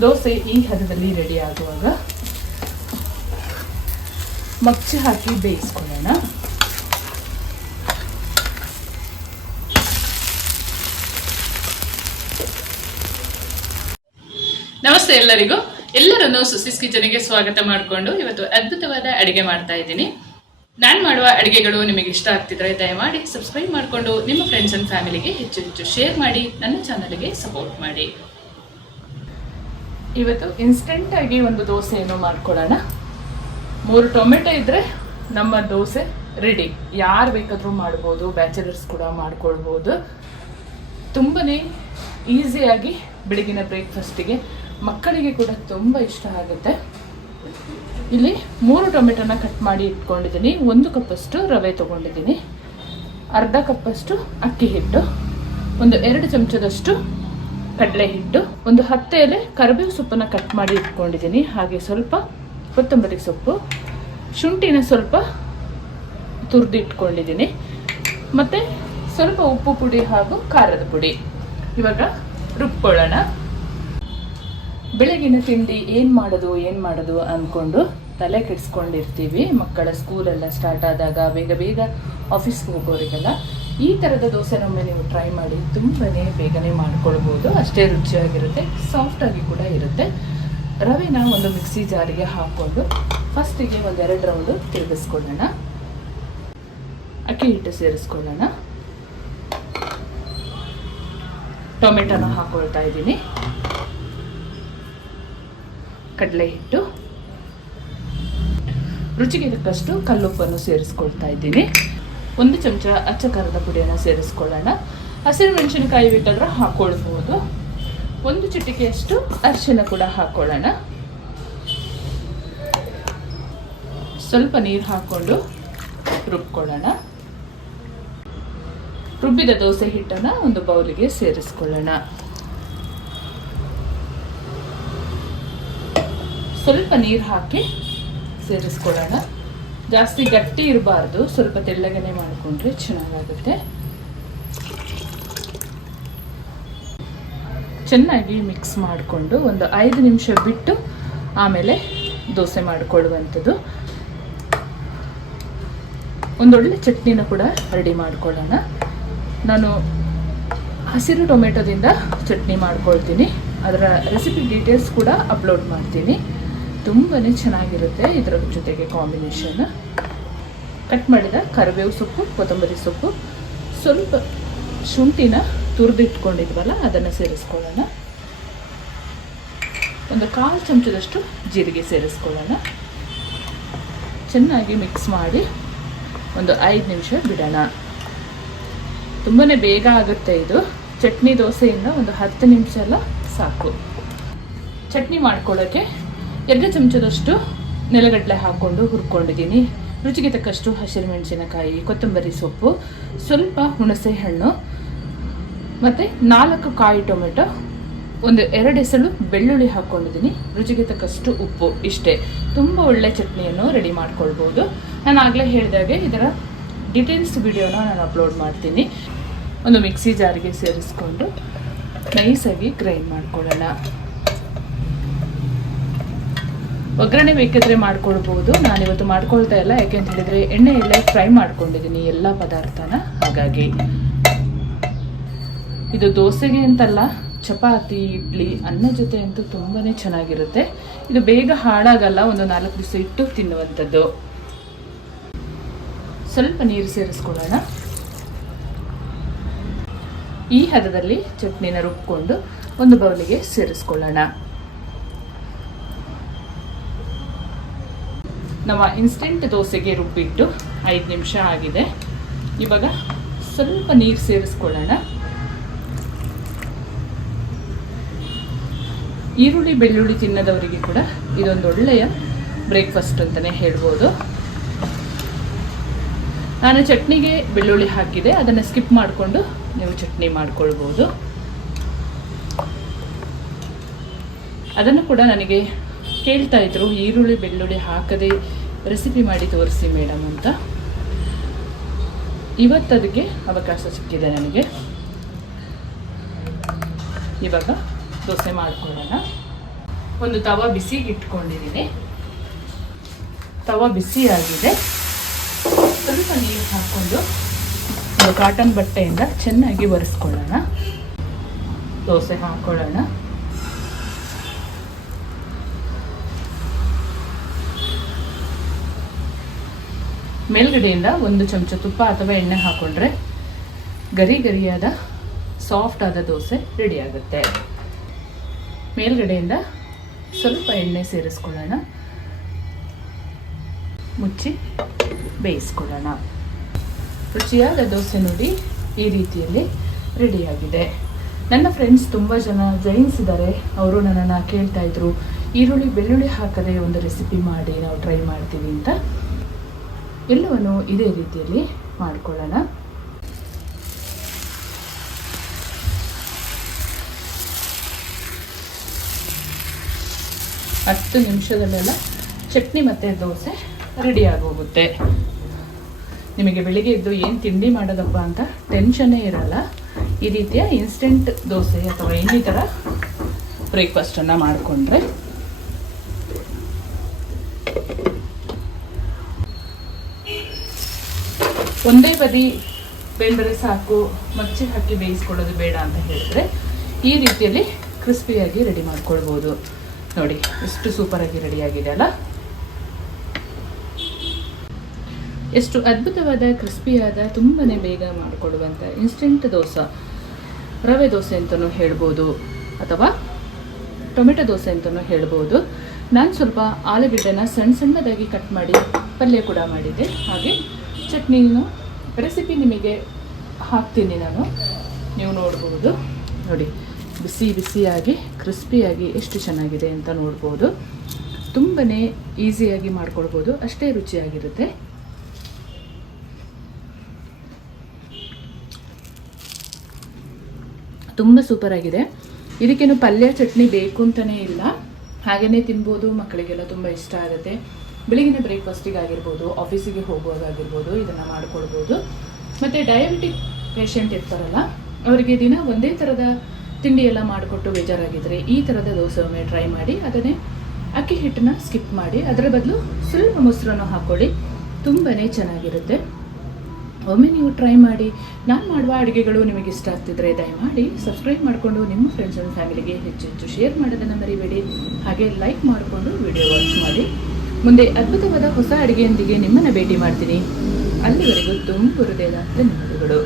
ದೋಸೆ ಈ ಹದದಲ್ಲಿ ರೆಡಿ ಆಗುವಾಗ ಮಗ್ಚಿ ಹಾಕಿ ಬೇಯಿಸ್ಕೊಳ್ಳೋಣ. ನಮಸ್ತೆ ಎಲ್ಲರಿಗೂ, ಎಲ್ಲರನ್ನು ಸುಸಿಸ್ ಕಿಚನ್ಗೆ ಸ್ವಾಗತ ಮಾಡಿಕೊಂಡು ಇವತ್ತು ಅದ್ಭುತವಾದ ಅಡಿಗೆ ಮಾಡ್ತಾ ಇದ್ದೀನಿ. ನಾನು ಮಾಡುವ ಅಡಿಗೆಗಳು ನಿಮಗೆ ಇಷ್ಟ ಆಗ್ತಿದ್ರೆ ದಯಮಾಡಿ ಸಬ್ಸ್ಕ್ರೈಬ್ ಮಾಡಿಕೊಂಡು ನಿಮ್ಮ ಫ್ರೆಂಡ್ಸ್ ಅಂಡ್ ಫ್ಯಾಮಿಲಿಗೆ ಹೆಚ್ಚು ಹೆಚ್ಚು ಶೇರ್ ಮಾಡಿ, ನನ್ನ ಚಾನಲ್ಗೆ ಸಪೋರ್ಟ್ ಮಾಡಿ. ಇವತ್ತು ಇನ್ಸ್ಟೆಂಟ್ ಆಗಿ ಒಂದು ದೋಸೆಯನ್ನು ಮಾಡ್ಕೊಳ್ಳೋಣ. 3 ಟೊಮೆಟೊ ಇದ್ರೆ ನಮ್ಮ ದೋಸೆ ರೆಡಿ. ಯಾರು ಬೇಕಾದರೂ ಮಾಡ್ಬೋದು, ಬ್ಯಾಚಲರ್ಸ್ ಕೂಡ ಮಾಡ್ಕೊಳ್ಬೋದು. ತುಂಬನೇ ಈಸಿಯಾಗಿ ಬೆಳಗಿನ ಬ್ರೇಕ್ಫಾಸ್ಟಿಗೆ ಮಕ್ಕಳಿಗೆ ಕೂಡ ತುಂಬ ಇಷ್ಟ ಆಗುತ್ತೆ. ಇಲ್ಲಿ 3 ಟೊಮೆಟೊನ ಕಟ್ ಮಾಡಿ ಇಟ್ಕೊಂಡಿದ್ದೀನಿ. 1 ಕಪ್ಪಷ್ಟು ರವೆ ತೊಗೊಂಡಿದ್ದೀನಿ, ಅರ್ಧ ಕಪ್ಪಷ್ಟು ಅಕ್ಕಿ ಹಿಟ್ಟು, ಒಂದು 2 ಚಮಚದಷ್ಟು ಕಡಲೆ ಹಿಟ್ಟು, ಒಂದು 10 ಎಲೆ ಕರಿಬೇವು ಸೊಪ್ಪನ್ನು ಕಟ್ ಮಾಡಿ ಇಟ್ಕೊಂಡಿದ್ದೀನಿ, ಹಾಗೆ ಸ್ವಲ್ಪ ಕೊತ್ತಂಬರಿ ಸೊಪ್ಪು, ಶುಂಠಿನ ಸ್ವಲ್ಪ ತುರಿದು ಇಟ್ಕೊಂಡಿದ್ದೀನಿ, ಮತ್ತು ಸ್ವಲ್ಪ ಉಪ್ಪು ಪುಡಿ ಹಾಗೂ ಖಾರದ ಪುಡಿ. ಇವಾಗ ರುಬ್ಕೊಳ್ಳೋಣ. ಬೆಳಗಿನ ತಿಂಡಿ ಏನು ಮಾಡೋದು ಅಂದ್ಕೊಂಡು ತಲೆ ಕೆಡಿಸ್ಕೊಂಡಿರ್ತೀವಿ. ಮಕ್ಕಳ ಸ್ಕೂಲೆಲ್ಲ ಸ್ಟಾರ್ಟ್ ಆದಾಗ ಬೇಗ ಆಫೀಸ್ಗೆ ಹೋಗೋರಿಗೆಲ್ಲ ಈ ಥರದ ದೋಸೆನೊಮ್ಮೆ ನೀವು ಟ್ರೈ ಮಾಡಿ. ತುಂಬನೇ ಬೇಗನೆ ಮಾಡ್ಕೊಳ್ಬೋದು, ಅಷ್ಟೇ ರುಚಿಯಾಗಿರುತ್ತೆ, ಸಾಫ್ಟಾಗಿ ಕೂಡ ಇರುತ್ತೆ. ರವೆನ ಒಂದು ಮಿಕ್ಸಿ ಜಾರಿಗೆ ಹಾಕ್ಕೊಂಡು ಫಸ್ಟಿಗೆ 1-2 ರೌಂಡು ತಿರುಗಿಸ್ಕೊಳ್ಳೋಣ. ಅಕ್ಕಿ ಹಿಟ್ಟು ಸೇರಿಸ್ಕೊಳ್ಳೋಣ. ಟೊಮೆಟೊನ ಹಾಕೊಳ್ತಾ ಇದ್ದೀನಿ, ಕಡಲೆ ಹಿಟ್ಟು, ರುಚಿಗೆ ತಕ್ಕಷ್ಟು ಕಲ್ಲುಪ್ಪನ್ನು ಸೇರಿಸ್ಕೊಳ್ತಾ ಇದ್ದೀನಿ, 1 ಚಮಚ ಅಚ್ಚ ಖಾರದ ಪುಡಿಯನ್ನು ಸೇರಿಸ್ಕೊಳ್ಳೋಣ. ಹಸಿರು ಮೆಣಸಿನಕಾಯಿ ಬೇಕಾದ್ರೆ ಹಾಕೊಳ್ಬೋದು. 1 ಚಿಟಿಕೆಯಷ್ಟು ಅರಿಶಿನ ಕೂಡ ಹಾಕೊಳ್ಳೋಣ. ಸ್ವಲ್ಪ ನೀರು ಹಾಕ್ಕೊಂಡು ರುಬ್ಕೊಳ್ಳೋಣ. ರುಬ್ಬಿದ ದೋಸೆ ಹಿಟ್ಟನ್ನು ಒಂದು ಬೌಲಿಗೆ ಸೇರಿಸ್ಕೊಳ್ಳೋಣ. ಸ್ವಲ್ಪ ನೀರು ಹಾಕಿ ಸೇರಿಸ್ಕೊಳ್ಳೋಣ. ಜಾಸ್ತಿ ಗಟ್ಟಿ ಇರಬಾರ್ದು, ಸ್ವಲ್ಪ ತೆಳ್ಳಗನೆ ಮಾಡಿಕೊಂಡ್ರೆ ಚೆನ್ನಾಗಾಗುತ್ತೆ. ಚೆನ್ನಾಗಿ ಮಿಕ್ಸ್ ಮಾಡಿಕೊಂಡು ಒಂದು 5 ನಿಮಿಷ ಬಿಟ್ಟು ಆಮೇಲೆ ದೋಸೆ ಮಾಡಿಕೊಳ್ಳುವಂಥದ್ದು. ಒಂದೊಳ್ಳೆ ಚಟ್ನಿನ ಕೂಡ ರೆಡಿ ಮಾಡ್ಕೊಳ್ಳೋಣ. ನಾನು ಹಸಿರು ಟೊಮೆಟೊದಿಂದ ಚಟ್ನಿ ಮಾಡ್ಕೊಳ್ತೀನಿ, ಅದರ ರೆಸಿಪಿ ಡೀಟೇಲ್ಸ್ ಕೂಡ ಅಪ್ಲೋಡ್ ಮಾಡ್ತೀನಿ. ತುಂಬಾ ಚೆನ್ನಾಗಿರುತ್ತೆ ಇದರ ಜೊತೆಗೆ ಕಾಂಬಿನೇಷನ್. ಕಟ್ ಮಾಡಿದ ಕರಿಬೇವು ಸೊಪ್ಪು, ಕೊತ್ತಂಬರಿ ಸೊಪ್ಪು, ಸ್ವಲ್ಪ ಶುಂಠಿನ ತುರಿದಿಟ್ಕೊಂಡಿದ್ವಲ್ಲ ಅದನ್ನು ಸೇರಿಸ್ಕೊಳ್ಳೋಣ. ಒಂದು 1/4 ಚಮಚದಷ್ಟು ಜೀರಿಗೆ ಸೇರಿಸ್ಕೊಳ್ಳೋಣ. ಚೆನ್ನಾಗಿ ಮಿಕ್ಸ್ ಮಾಡಿ ಒಂದು 5 ನಿಮಿಷ ಬಿಡೋಣ. ತುಂಬಾ ಬೇಗ ಆಗುತ್ತೆ ಇದು. ಚಟ್ನಿ ದೋಸೆಯಿಂದ ಒಂದು 10 ನಿಮಿಷ ಎಲ್ಲ ಸಾಕು. ಚಟ್ನಿ ಮಾಡ್ಕೊಳ್ಳೋಕ್ಕೆ 2 ಚಮಚದಷ್ಟು ನೆಲಗಡಲೆ ಹಾಕ್ಕೊಂಡು ಹುರ್ಕೊಂಡಿದ್ದೀನಿ. ರುಚಿಗೆ ತಕ್ಕಷ್ಟು ಹಸಿರು ಮೆಣಸಿನಕಾಯಿ, ಕೊತ್ತಂಬರಿ ಸೊಪ್ಪು, ಸ್ವಲ್ಪ ಹುಣಸೆ ಹಣ್ಣು, ಮತ್ತು 4 ಕಾಯಿ ಟೊಮೆಟೊ, ಒಂದು 2 ಎಸಳು ಬೆಳ್ಳುಳ್ಳಿ ಹಾಕ್ಕೊಂಡಿದ್ದೀನಿ, ರುಚಿಗೆ ತಕ್ಕಷ್ಟು ಉಪ್ಪು. ಇಷ್ಟೇ. ತುಂಬ ಒಳ್ಳೆ ಚಟ್ನಿಯನ್ನು ರೆಡಿ ಮಾಡ್ಕೊಳ್ಬೋದು. ನಾನು ಆಗಲೇ ಹೇಳಿದಾಗೆ ಇದರ ಡೀಟೇಲ್ಸ್ ವಿಡಿಯೋನ ನಾನು ಅಪ್ಲೋಡ್ ಮಾಡ್ತೀನಿ. ಒಂದು ಮಿಕ್ಸಿ ಜಾರಿಗೆ ಸೇರಿಸ್ಕೊಂಡು ನೈಸಾಗಿ ಗ್ರೈಂಡ್ ಮಾಡ್ಕೊಳ್ಳೋಣ. ಒಗ್ಗರಣೆ ಬೇಕಿದ್ರೆ ಮಾಡ್ಕೊಳ್ಬೋದು. ನಾನಿವತ್ತು ಮಾಡ್ಕೊಳ್ತಾ ಇಲ್ಲ, ಯಾಕೆಂತ ಹೇಳಿದರೆ ಎಣ್ಣೆಯಲ್ಲೇ ಫ್ರೈ ಮಾಡ್ಕೊಂಡಿದ್ದೀನಿ ಎಲ್ಲ ಪದಾರ್ಥನ. ಹಾಗಾಗಿ ಇದು ದೋಸೆಗೆ ಅಂತಲ್ಲ, ಚಪಾತಿ, ಇಡ್ಲಿ, ಅನ್ನ ಜೊತೆ ಅಂತೂ ತುಂಬಾ ಚೆನ್ನಾಗಿರುತ್ತೆ. ಇದು ಬೇಗ ಹಾಳಾಗಲ್ಲ, ಒಂದು 4 ದಿವಸ ಇಟ್ಟು ತಿನ್ನುವಂಥದ್ದು. ಸ್ವಲ್ಪ ನೀರು ಸೇರಿಸ್ಕೊಳ್ಳೋಣ. ಈ ಹದದಲ್ಲಿ ಚಟ್ನಿನ ರುಬ್ಕೊಂಡು ಒಂದು ಬೌಲಿಗೆ ಸೇರಿಸ್ಕೊಳ್ಳೋಣ. ನಮ್ಮ ಇನ್ಸ್ಟೆಂಟ್ ದೋಸೆಗೆ ರುಬ್ಬಿಟ್ಟು 5 ನಿಮಿಷ ಆಗಿದೆ. ಇವಾಗ ಸ್ವಲ್ಪ ನೀರು ಸೇರಿಸ್ಕೊಳ್ಳೋಣ. ಈರುಳ್ಳಿ ಬೆಳ್ಳುಳ್ಳಿ ತಿನ್ನದವರಿಗೆ ಕೂಡ ಇದೊಂದು ಒಳ್ಳೆಯ ಬ್ರೇಕ್ಫಾಸ್ಟ್ ಅಂತಲೇ ಹೇಳ್ಬೋದು. ನಾನು ಚಟ್ನಿಗೆ ಬೆಳ್ಳುಳ್ಳಿ ಹಾಕಿದೆ, ಅದನ್ನು ಸ್ಕಿಪ್ ಮಾಡಿಕೊಂಡು ನೀವು ಚಟ್ನಿ ಮಾಡ್ಕೊಳ್ಬೋದು. ಅದನ್ನು ಕೂಡ ನನಗೆ ಕೇಳ್ತಾ ಇದ್ರು, ಈರುಳ್ಳಿ ಬೆಳ್ಳುಳ್ಳಿ ಹಾಕದೆ ರೆಸಿಪಿ ಮಾಡಿ ತೋರಿಸಿ ಮೇಡಮ್ ಅಂತ. ಇವತ್ತು ಅದಕ್ಕೆ ಅವಕಾಶ ಸಿಕ್ಕಿದೆ ನನಗೆ. ಇವಾಗ ದೋಸೆ ಮಾಡ್ಕೊಳ್ಳೋಣ. ಒಂದು ತವಾ ಬಿಸಿಗೆ ಇಟ್ಕೊಂಡಿದ್ದೀನಿ. ತವಾ ಬಿಸಿ ಆಗಿದೆ. ಸ್ವಲ್ಪ ನೀರು ಹಾಕ್ಕೊಂಡು ಒಂದು ಕಾಟನ್ ಬಟ್ಟೆಯಿಂದ ಚೆನ್ನಾಗಿ ಒರೆಸ್ಕೊಳ್ಳೋಣ. ದೋಸೆ ಹಾಕೊಳ್ಳೋಣ. ಮೇಲ್ಗಡೆಯಿಂದ ಒಂದು ಚಮಚ ತುಪ್ಪ ಅಥವಾ ಎಣ್ಣೆ ಹಾಕೊಂಡ್ರೆ ಗರಿ ಗರಿಯಾದ ಸಾಫ್ಟ್ ಆದ ದೋಸೆ ರೆಡಿ ಆಗುತ್ತೆ. ಮೇಲ್ಗಡೆಯಿಂದ ಸ್ವಲ್ಪ ಎಣ್ಣೆ ಸೇರಿಸ್ಕೊಳ್ಳೋಣ. ಮುಚ್ಚಿ ಬೇಯಿಸ್ಕೊಳ್ಳೋಣ. ರುಚಿಯಾದ ದೋಸೆ ನೋಡಿ ಈ ರೀತಿಯಲ್ಲಿ ರೆಡಿಯಾಗಿದೆ. ನನ್ನ ಫ್ರೆಂಡ್ಸ್ ತುಂಬ ಜನ ಜೈನ್ಸ್ ಇದ್ದಾರೆ. ಅವರು ನನ್ನನ್ನು ಕೇಳ್ತಾ ಇದ್ರು, ಈರುಳ್ಳಿ ಬೆಳ್ಳುಳ್ಳಿ ಹಾಕದೆ ಒಂದು ರೆಸಿಪಿ ಮಾಡಿ ನಾವು ಟ್ರೈ ಮಾಡ್ತೀವಿ ಅಂತ. ಎಲ್ಲವನ್ನು ಇದೇ ರೀತಿಯಲ್ಲಿ ಮಾಡ್ಕೊಳ್ಳೋಣ. ಹತ್ತು ನಿಮಿಷದಲ್ಲೆಲ್ಲ ಚಟ್ನಿ ಮತ್ತು ದೋಸೆ ರೆಡಿ ಆಗೋಗುತ್ತೆ. ನಿಮಗೆ ಬೆಳಿಗ್ಗೆ ಎದ್ದು ಏನು ತಿಂಡಿ ಮಾಡೋದಪ್ಪ ಅಂತ ಟೆನ್ಷನ್ನೇ ಇರಲ್ಲ. ಈ ರೀತಿಯ ಇನ್ಸ್ಟೆಂಟ್ ದೋಸೆ ಅಥವಾ ಇನ್ನಿತರ ಬ್ರೇಕ್ಫಾಸ್ಟನ್ನು ಮಾಡಿಕೊಂಡ್ರೆ ಒಂದೇ ಬದಿ ಬೆಂದರೆ ಸಾಕು, ಮಚ್ಚಿ ಹಾಕಿ ಬೇಯಿಸ್ಕೊಳ್ಳೋದು ಬೇಡ ಅಂತ ಹೇಳಿದ್ರೆ ಈ ರೀತಿಯಲ್ಲಿ ಕ್ರಿಸ್ಪಿಯಾಗಿ ರೆಡಿ ಮಾಡ್ಕೊಳ್ಬೋದು. ನೋಡಿ ಎಷ್ಟು ಸೂಪರಾಗಿ ರೆಡಿಯಾಗಿದೆ ಅಲ್ಲ. ಎಷ್ಟು ಅದ್ಭುತವಾದ ಕ್ರಿಸ್ಪಿಯಾದ ತುಂಬನೇ ಬೇಗ ಮಾಡಿಕೊಡುವಂಥ ಇನ್ಸ್ಟೆಂಟ್ ದೋಸೆ, ರವೆ ದೋಸೆ ಅಂತಲೂ ಹೇಳ್ಬೋದು ಅಥವಾ ಟೊಮೆಟೊ ದೋಸೆ ಅಂತಲೂ ಹೇಳ್ಬೋದು. ನಾನು ಸ್ವಲ್ಪ ಆಲೂಗೆಡ್ಡೆನ ಸಣ್ಣ ಸಣ್ಣದಾಗಿ ಕಟ್ ಮಾಡಿ ಪಲ್ಯ ಕೂಡ ಮಾಡಿದ್ದೆ. ಹಾಗೆ ಚಟ್ನಿನೂ ರೆಸಿಪಿ ನಿಮಗೆ ಹಾಕ್ತೀನಿ ನಾನು, ನೀವು ನೋಡ್ಬೋದು. ನೋಡಿ ಬಿಸಿ ಬಿಸಿಯಾಗಿ ಕ್ರಿಸ್ಪಿಯಾಗಿ ಎಷ್ಟು ಚೆನ್ನಾಗಿದೆ ಅಂತ ನೋಡ್ಬೋದು. ತುಂಬನೇ ಈಸಿಯಾಗಿ ಮಾಡ್ಕೊಳ್ಬೋದು, ಅಷ್ಟೇ ರುಚಿಯಾಗಿರುತ್ತೆ. ತುಂಬ ಸೂಪರಾಗಿದೆ. ಇದಕ್ಕೇನು ಪಲ್ಯ ಚಟ್ನಿ ಬೇಕು ಅಂತಲೇ ಇಲ್ಲ, ಹಾಗೆಯೇ ತಿನ್ಬೋದು. ಮಕ್ಕಳಿಗೆಲ್ಲ ತುಂಬ ಇಷ್ಟ ಆಗುತ್ತೆ. ಬೆಳಗಿನ ಬ್ರೇಕ್ಫಾಸ್ಟಿಗೆ ಆಗಿರ್ಬೋದು, ಆಫೀಸಿಗೆ ಹೋಗುವಾಗಾಗಿರ್ಬೋದು ಇದನ್ನು ಮಾಡ್ಕೊಳ್ಬೋದು. ಮತ್ತು ಡಯಾಬಿಟಿಕ್ ಪೇಷಂಟ್ ಇರ್ತಾರಲ್ಲ, ಅವರಿಗೆ ದಿನ ಒಂದೇ ಥರದ ತಿಂಡಿ ಎಲ್ಲ ಮಾಡಿಕೊಟ್ಟು ಬೇಜಾರಾಗಿದ್ದರೆ ಈ ಥರದ ದೋಸೆ ಒಮ್ಮೆ ಟ್ರೈ ಮಾಡಿ. ಅದನ್ನೇ ಅಕ್ಕಿ ಹಿಟ್ಟನ್ನ ಸ್ಕಿಪ್ ಮಾಡಿ ಅದರ ಬದಲು ಸ್ವಲ್ಪ ಮೊಸರನ್ನು ಹಾಕ್ಕೊಳ್ಳಿ, ತುಂಬಾ ಚೆನ್ನಾಗಿರುತ್ತೆ. ಒಮ್ಮೆ ನೀವು ಟ್ರೈ ಮಾಡಿ. ನಾನು ಮಾಡುವ ಅಡುಗೆಗಳು ನಿಮಗೆ ಇಷ್ಟ ಆಗ್ತಿದ್ರೆ ದಯಮಾಡಿ ಸಬ್ಸ್ಕ್ರೈಬ್ ಮಾಡಿಕೊಂಡು ನಿಮ್ಮ ಫ್ರೆಂಡ್ಸ್ ಆ್ಯಂಡ್ ಫ್ಯಾಮಿಲಿಗೆ ಹೆಚ್ಚು ಹೆಚ್ಚು ಶೇರ್ ಮಾಡೋದನ್ನು ಮರಿಬೇಡಿ. ಹಾಗೆ ಲೈಕ್ ಮಾಡಿಕೊಂಡು ವಿಡಿಯೋ ವಾಚ್ ಮಾಡಿ. ಮುಂದೆ ಅದ್ಭುತವಾದ ಹೊಸ ಅಡುಗೆಯೊಂದಿಗೆ ನಿಮ್ಮನ್ನು ಭೇಟಿ ಮಾಡ್ತೀನಿ. ಅಲ್ಲಿವರೆಗೂ ತುಂಬ ಹೃದಯದ ಧನ್ಯವಾದಗಳು.